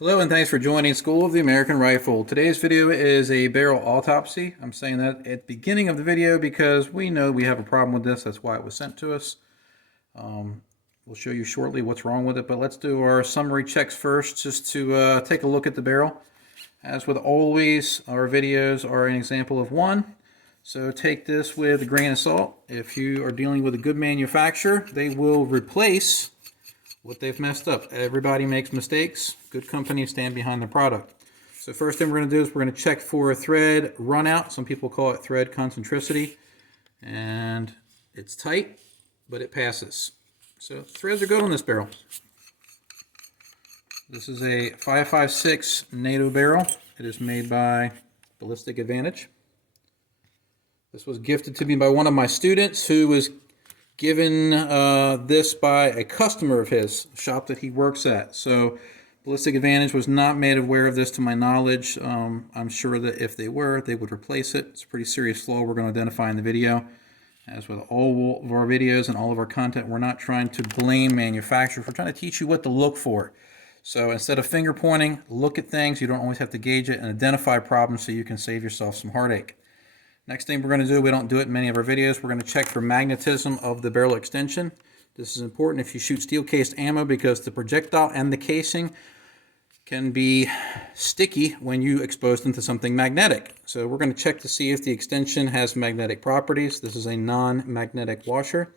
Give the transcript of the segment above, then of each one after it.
Hello and thanks for joining School of the American Rifle. Today's video is a barrel autopsy. I'm saying that at the beginning of the video because we know we have a problem with this. That's why it was sent to us. We'll show you shortly what's wrong with it, but let's do our summary checks first just to take a look at the barrel. As with always, our videos are an example of one. So take this with a grain of salt. If you are dealing with a good manufacturer, they will replace what they've messed up. Everybody makes mistakes. Good companies stand behind their product. So first thing we're going to do is we're going to check for a thread run out. Some people call it thread concentricity. And it's tight, but it passes. So threads are good on this barrel. This is a 5.56 NATO barrel. It is made by Ballistic Advantage. This was gifted to me by one of my students who was given this by a customer of his, a shop that he works at. So Ballistic Advantage was not made aware of this to my knowledge. I'm sure that if they were, they would replace it. It's a pretty serious flaw we're going to identify in the video. As with all of our videos and all of our content, we're not trying to blame manufacturers. We're trying to teach you what to look for. So instead of finger pointing, look at things. You don't always have to gauge it and identify problems so you can save yourself some heartache. Next thing we're going to do, we don't do it in many of our videos, we're going to check for magnetism of the barrel extension. This is important if you shoot steel-cased ammo because the projectile and the casing can be sticky when you expose them to something magnetic. So we're going to check to see if the extension has magnetic properties. This is a non-magnetic washer.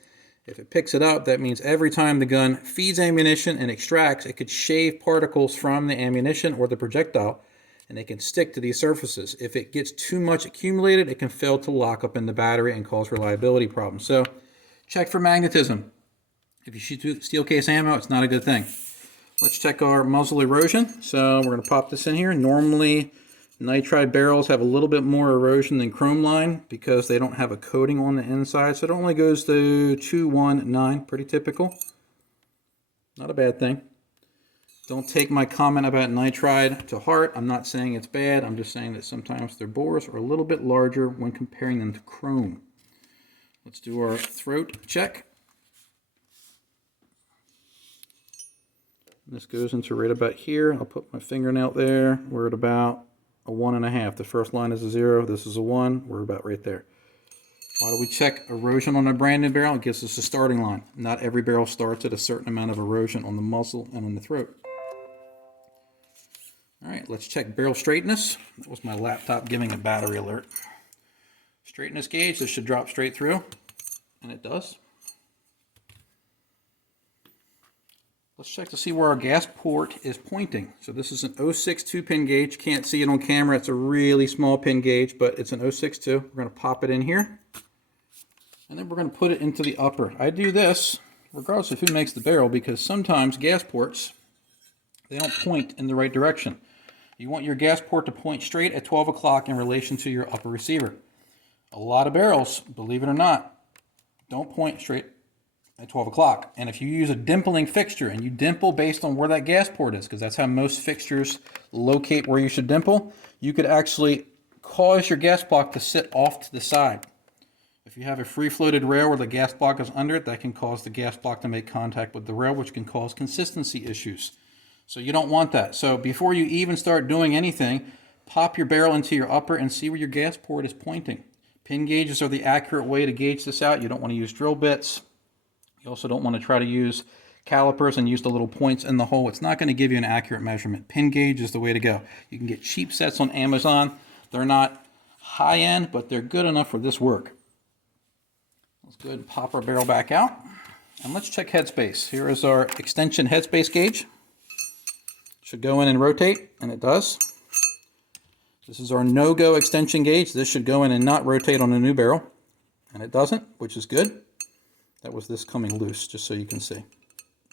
If it picks it up, that means every time the gun feeds ammunition and extracts, it could shave particles from the ammunition or the projectile, and they can stick to these surfaces. If it gets too much accumulated, it can fail to lock up in the battery and cause reliability problems. So check for magnetism. If you shoot steel case ammo, it's not a good thing. Let's check our muzzle erosion. So we're going to pop this in here. Normally, nitride barrels have a little bit more erosion than chrome line because they don't have a coating on the inside. So it only goes to 219, pretty typical. Not a bad thing. Don't take my comment about nitride to heart. I'm not saying it's bad. I'm just saying that sometimes their bores are a little bit larger when comparing them to chrome. Let's do our throat check. This goes into right about here. I'll put my fingernail there. We're at about a 1.5. The first line is a 0. This is a 1. We're about right there. Why do we check erosion on a brand new barrel? It gives us a starting line. Not every barrel starts at a certain amount of erosion on the muzzle and on the throat. All right, let's check barrel straightness. That was my laptop giving a battery alert. Straightness gauge, this should drop straight through, and it does. Let's check to see where our gas port is pointing. So this is an 0.6 2-pin gauge. Can't see it on camera. It's a really small pin gauge, but it's an 0.62. We're going to pop it in here, and then we're going to put it into the upper. I do this regardless of who makes the barrel because sometimes gas ports, they don't point in the right direction. You want your gas port to point straight at 12 o'clock in relation to your upper receiver. A lot of barrels, believe it or not, don't point straight at 12 o'clock. And if you use a dimpling fixture and you dimple based on where that gas port is, because that's how most fixtures locate where you should dimple, you could actually cause your gas block to sit off to the side. If you have a free-floated rail where the gas block is under it, that can cause the gas block to make contact with the rail, which can cause consistency issues. So you don't want that. So before you even start doing anything, pop your barrel into your upper and see where your gas port is pointing. Pin gauges are the accurate way to gauge this out. You don't want to use drill bits. You also don't want to try to use calipers and use the little points in the hole. It's not going to give you an accurate measurement. Pin gauge is the way to go. You can get cheap sets on Amazon. They're not high-end, but they're good enough for this work. Let's go ahead and pop our barrel back out. And let's check headspace. Here is our extension headspace gauge. Should go in and rotate, and it does. This is our no-go extension gauge. This should go in and not rotate on a new barrel, and it doesn't, which is good. That was this coming loose, just so you can see.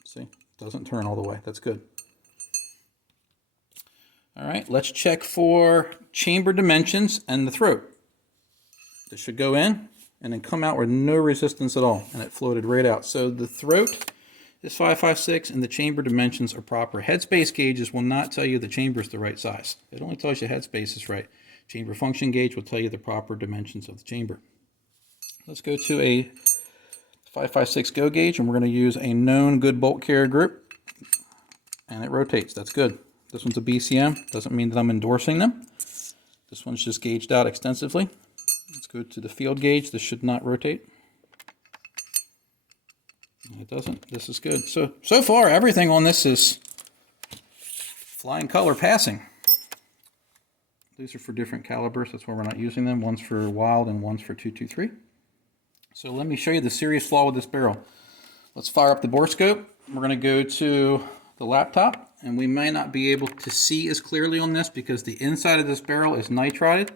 See, it doesn't turn all the way. That's good. All right, let's check for chamber dimensions and the throat. This should go in and then come out with no resistance at all, and it floated right out. So the throat is 5.56 and the chamber dimensions are proper. Headspace gauges will not tell you the chamber is the right size. It only tells you headspace is right. Chamber function gauge will tell you the proper dimensions of the chamber. Let's go to a 5.56 go gauge, and we're going to use a known good bolt carrier group, and it rotates. That's good. This one's a BCM. Doesn't mean that I'm endorsing them. This one's just gauged out extensively. Let's go to the field gauge. This should not rotate. It doesn't. This is good. So far, everything on this is flying color passing. These are for different calibers. That's why we're not using them. One's for wild and one's for 223. So let me show you the serious flaw with this barrel. Let's fire up the Borescope. We're going to go to the laptop, and we may not be able to see as clearly on this because the inside of this barrel is nitrided,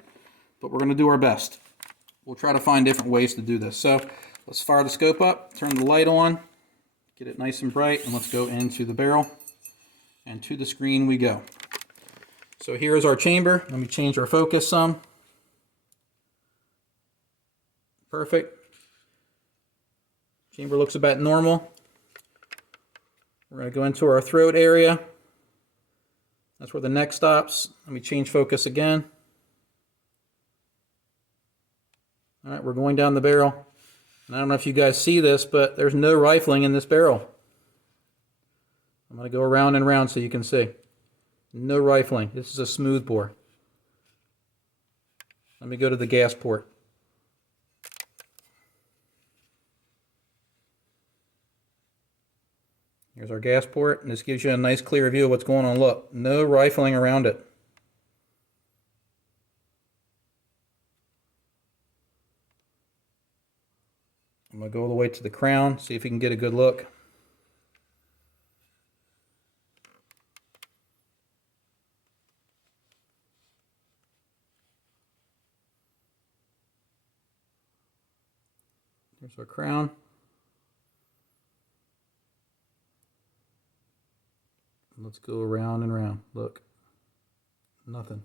but we're going to do our best. We'll try to find different ways to do this. So let's fire the scope up, turn the light on, get it nice and bright, and let's go into the barrel. And to the screen we go. So here is our chamber. Let me change our focus some. Perfect. Chamber looks about normal. We're going to go into our throat area. That's where the neck stops. Let me change focus again. All right, we're going down the barrel. And I don't know if you guys see this, but there's no rifling in this barrel. I'm going to go around and around so you can see. No rifling. This is a smooth bore. Let me go to the gas port. Here's our gas port, and this gives you a nice clear view of what's going on. Look, no rifling around it. I'm going to go all the way to the crown, see if you can get a good look. There's our crown. Let's go around and around. Look, nothing.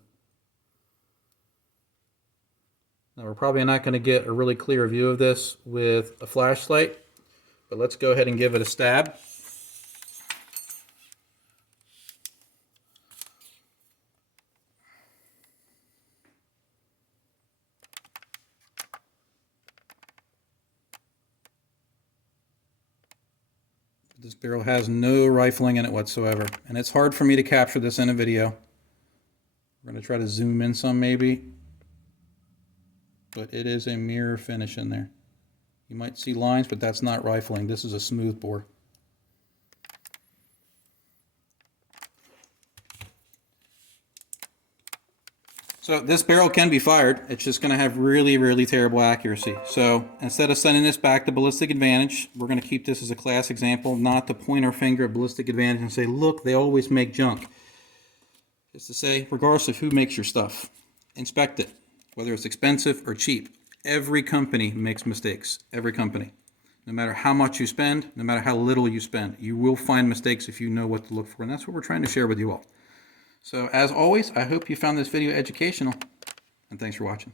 Now we're probably not going to get a really clear view of this with a flashlight, but let's go ahead and give it a stab. This barrel has no rifling in it whatsoever, and it's hard for me to capture this in a video. We're going to try to zoom in some maybe, but it is a mirror finish in there. You might see lines, but that's not rifling. This is a smooth bore. So this barrel can be fired. It's just going to have really, really terrible accuracy. So instead of sending this back to Ballistic Advantage, we're going to keep this as a class example, not to point our finger at Ballistic Advantage and say, look, they always make junk. It's to say, regardless of who makes your stuff, inspect it, whether it's expensive or cheap. Every company makes mistakes. Every company. No matter how much you spend, no matter how little you spend, you will find mistakes if you know what to look for. And that's what we're trying to share with you all. So as always, I hope you found this video educational, and thanks for watching.